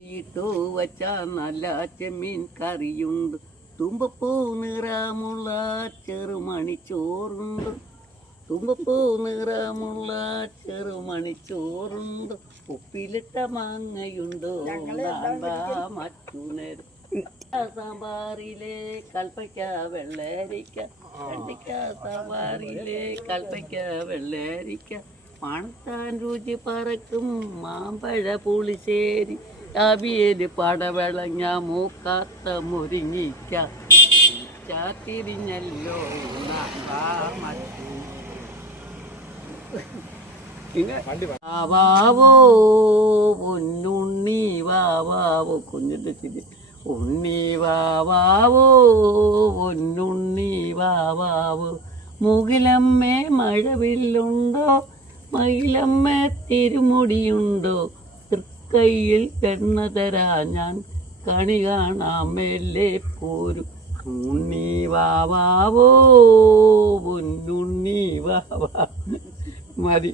ഇട്ടു വച്ച നല്ല ചെമ്മീൻ കറിയുണ്ട്, തുമ്പപ്പൂ നിറമുള്ള ചെറുമണിച്ചോറുണ്ട്, തുമ്പപ്പൂ നിറമുള്ള ചെറുമണിച്ചോറുണ്ട്, ഉപ്പിലിട്ട മാങ്ങയുണ്ടോ മറ്റുനേരം സാമ്പാറിലെ കൽപ്പയ്ക്ക വെള്ളരിക്ക, കണ്ടിക്ക സാമ്പാറിലെ കൽപ്പയ്ക്ക വെള്ളരിക്ക, മണത്താൻ രുചി പറക്കും മാമ്പഴ പുളിശ്ശേരി, അവിയല് പടവളങ്ങ മൂക്കാത്ത മുരിങ്ങിക്ക, ചാത്തിരിഞ്ഞല്ലോ വാവോ പൊന്നുണ്ണി വാവാവോ കുഞ്ഞിന്റെ ചിരി, ഉണ്ണി വാവാവോ പൊന്നുണ്ണി വാവാവോ, മുകിലമ്മേ മഴവില്ലുണ്ടോ മയിലമ്മ തിരുമുടിയുണ്ടോ, തൃക്കൈയിൽ പെണ്ണ തരാ ഞാൻ കണി കാണാൻ മേലെ പോരും, ഉണ്ണി വാവാവോ പൊന്നുണ്ണി വാവാ മതി.